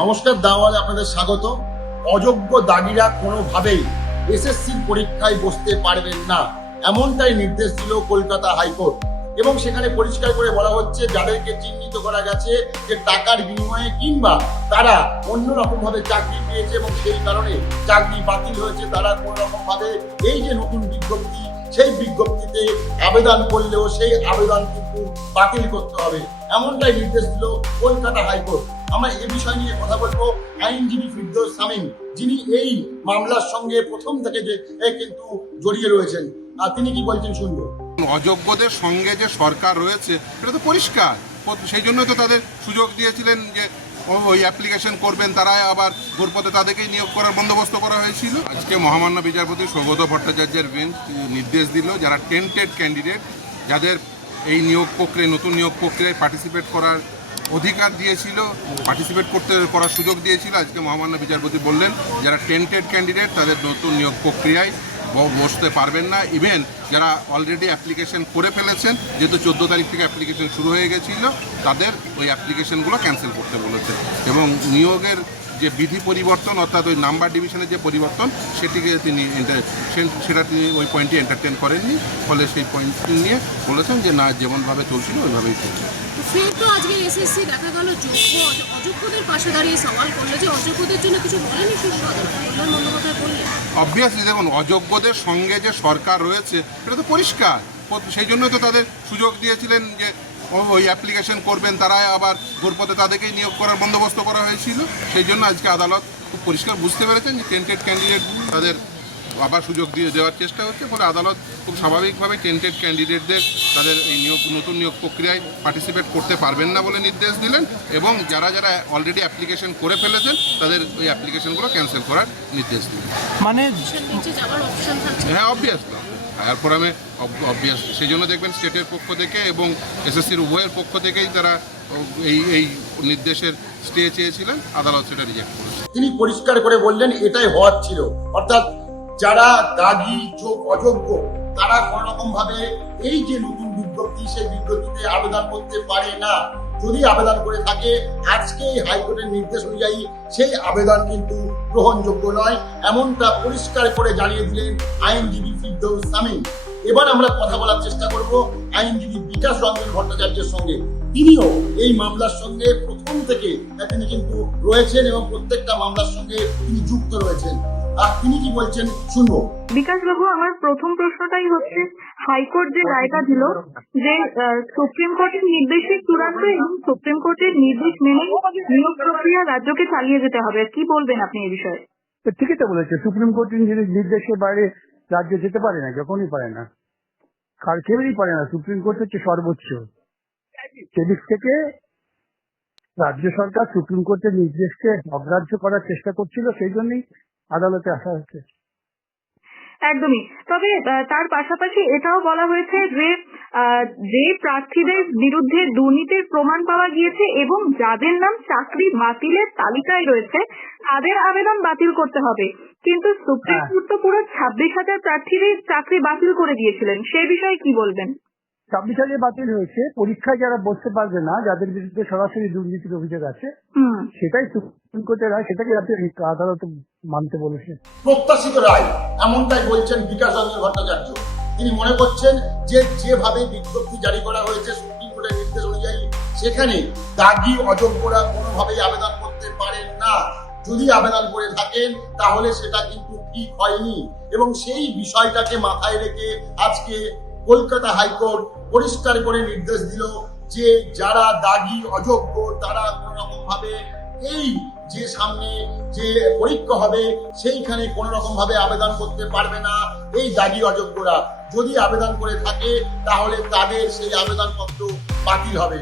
নমস্কার দাওয়ালে আপনাদের স্বাগত। অযোগ্য দাগিরা কোনোভাবেই এসএসসির পরীক্ষায় বসতে পারবেন না। এমনটাই নির্দেশ দিল কলকাতা হাইকোর্ট। এবং সেখানে পরিষ্কার করে বলা হচ্ছে, যাদেরকে চিহ্নিত করা গেছে যে টাকার বিনিময়ে কিংবা তারা অন্যরকম ভাবে চাকরি পেয়েছে এবং সেই কারণে চাকরি বাতিল হয়েছে, তারা কোনো রকম ভাবে এই যে নতুন বিজ্ঞপ্তি সেই বিজ্ঞপ্তিতে আবেদন করলেও সেই আবেদন কিন্তু বাতিল করতে হবে। এমনটাই নির্দেশ দিল কলকাতা হাইকোর্ট। আমরা এ বিষয় নিয়ে কথা বলব আইনজীবী ফিরদৌস সামিম যিনি এই মামলার সঙ্গে প্রথম থেকে যে কিন্তু জড়িয়ে রয়েছেন। আর তিনি কি বলছেন শুনব। অযোগ্যদের সঙ্গে যে সরকার রয়েছে, এটা তো পরিষ্কার। সেই জন্য তো তাদের সুযোগ দিয়েছিলেন যে ওই অ্যাপ্লিকেশন করবেন, তারাই আবার ঘুরপথে তাদেরকেই নিয়োগ করার বন্দোবস্ত করা হয়েছিল। আজকে মহামান্য বিচারপতি সৌগত ভট্টাচার্যের বেঞ্চ নির্দেশ দিল যারা টেন্টেড ক্যান্ডিডেট যাদের এই নিয়োগ প্রক্রিয়ায়, নতুন নিয়োগ প্রক্রিয়ায় পার্টিসিপেট করার অধিকার দিয়েছিল পার্টিসিপেট করতে করার সুযোগ দিয়েছিল। আজকে মহামান্য বিচারপতি বললেন, যারা টেন্টেড ক্যান্ডিডেট তাদের নতুন নিয়োগ প্রক্রিয়ায় বসতে পারবেন না। ইভেন যারা অলরেডি অ্যাপ্লিকেশন করে ফেলেছেন, যেহেতু চোদ্দ তারিখ থেকে অ্যাপ্লিকেশন শুরু হয়ে গেছিল, তাদের ওই অ্যাপ্লিকেশনগুলো ক্যান্সেল করতে বলেছে। এবং নিয়োগের যে বিধি পরিবর্তন, অর্থাৎ ওই নাম্বার ডিভিশনের যে পরিবর্তন, সেটিকে তিনি সেটা তিনি ওই পয়েন্টটি এন্টারটেন করেননি। ফলে সেই পয়েন্টটি নিয়ে বলেছেন যে, না, যেমনভাবে চলছিল, ওইভাবেই চলবে ফের তো আজকে এসএসসি দেখা গেল যোগ্য, অযোগ্যদের পাশে দাঁড়িয়ে সওয়াল করল। যে অযোগ্যদের জন্য কিছু বলেনি সুস্বাদ। অবভিয়াসলি দেখুন, অযোগ্যদের সঙ্গে যে সরকার রয়েছে, এটা তো পরিষ্কার। সেই জন্যই তো তাদের সুযোগ দিয়েছিলেন যে ওই অ্যাপ্লিকেশন করবেন, তারাই আবার ঘুরপথে তাদেরকেই নিয়োগ করার বন্দোবস্ত করা হয়েছিল। সেই জন্য আজকে আদালত খুব পরিষ্কার বুঝতে পেরেছেন যে টেন্টেড ক্যান্ডিডেট তাদের আবার সুযোগ দিয়ে দেওয়ার চেষ্টা হচ্ছে ফলে আদালত খুব স্বাভাবিকভাবে টেন্টেড ক্যান্ডিডেটদের তাদের এই নিয়োগ নতুন নিয়োগ প্রক্রিয়ায় পার্টিসিপেট করতে পারবেন না বলে নির্দেশ দিলেন এবং যারা যারা অলরেডি অ্যাপ্লিকেশন করে ফেলেছেন তাদের ওই অ্যাপ্লিকেশনগুলো ক্যান্সেল করার নির্দেশ দিলেন। মানে হ্যাঁ অবভিয়াস হায়ার ফোরামে অবভিয়াস সেই জন্য দেখবেন স্টেটের পক্ষ থেকে এবং এসএসসির উভয়ের পক্ষ থেকেই তারা এই এই নির্দেশের স্টে চেয়েছিলেন। আদালত সেটা রিজেক্ট করেছে। তিনি পরিষ্কার করে বললেন এটাই হওয়ার ছিল। অর্থাৎ যারা দাগি যোগ অযোগ্য, তারা কোন রকম ভাবে এই যে নতুন বিজ্ঞপ্তি, সেই বিজ্ঞপ্তিতে আবেদন করতে পারে না। যদি আবেদন করে থাকে, আজকে হাইকোর্টের নির্দেশ অনুযায়ী সেই আবেদন কিন্তু গ্রহণযোগ্য নয়। এমনটা পরিষ্কার করে জানিয়ে দিলেন আইনজীবী ফিরদৌস সামিম এবার আমরা কথা বলার চেষ্টা করব আইনজীবী বিকাশ রঞ্জন ভট্টাচার্যের সঙ্গে। তিনিও এই মামলার সঙ্গে প্রথম থেকে তিনি কিন্তু রয়েছেন এবং প্রত্যেকটা মামলার সঙ্গে তিনি যুক্ত রয়েছেন। আর তিনি কি বলছেন? শুনব বিকাশ বাবু আমার প্রথম প্রশ্নটাই হচ্ছে হাইকোর্ট যে রায়টা দিল যে সুপ্রিম কোর্টের নির্দেশে চূড়ান্ত এবং সুপ্রিম কোর্টের নির্দেশ মেনে নিয়োগ প্রক্রিয়া রাজ্যকে চালিয়ে যেতে হবে। কি বলবেন আপনি এই বিষয়ে? ঠিকই তো বলেছে। সুপ্রিম কোর্টের নির- নির্দেশের বাইরে রাজ্য যেতে পারে না যখনই পারে না। কার কেউই পারে না। সুপ্রিম কোর্ট হচ্ছে সর্বোচ্চ। সেদিক থেকে রাজ্য সরকার সুপ্রিম কোর্টের নির্দেশকে অগ্রাহ্য করার চেষ্টা করছিল সেই জন্যই আদালতে আসা হচ্ছে একদমই। তবে তার পাশাপাশি এটাও বলা হয়েছে যে যে প্রার্থীদের বিরুদ্ধে দুর্নীতির প্রমাণ পাওয়া গিয়েছে এবং যাদের নাম চাকরি বাতিলের তালিকায় রয়েছে তাদের আবেদন বাতিল করতে হবে। কিন্তু সুপ্রিম হ্যাঁ। কোর্ট তো পুরো ছাব্বিশ হাজার প্রার্থীরই চাকরি বাতিল করে দিয়েছিলেন। সে বিষয়ে কি বলবেন? ছাব্বিশ হাজার বাতিল হয়েছে পরীক্ষায় যারা বসতে পারবে না যাদের বিরুদ্ধে সরাসরি দুর্নীতির অভিযোগ আছে সেটাই সুপ্রিম কোর্টের রায় সেটাকে রাজ্য আদালত মানতে বলেছে প্রত্যাশিত রায় এমনটাই বলছেন বিকাশ রঞ্জন ভট্টাচার্য। তিনি মনে করছেন যে যেভাবে বিজ্ঞপ্তি জারি করা হয়েছে সুপ্রিম কোর্টের নির্দেশ অনুযায়ী সেখানে দাগি অযোগ্যরা কোনোভাবেই আবেদন করতে পারেন না। যদি আবেদন করে থাকেন তাহলে সেটা কিন্তু ঠিক হয়নি। এবং সেই বিষয়টাকে মাথায় রেখে আজকে কলকাতা হাইকোর্ট পরিষ্কার করে নির্দেশ দিল যে যারা দাগি, অযোগ্য, তারা কোনো রকম ভাবে এই যে সামনে যে পরীক্ষা হবে, সেইখানে কোন রকম ভাবে আবেদন করতে পারবে না এই দাগি, অযোগ্যরা। যদি আবেদন করে থাকে, তাহলে তাদের সেই আবেদনপত্র বাতিল হবে।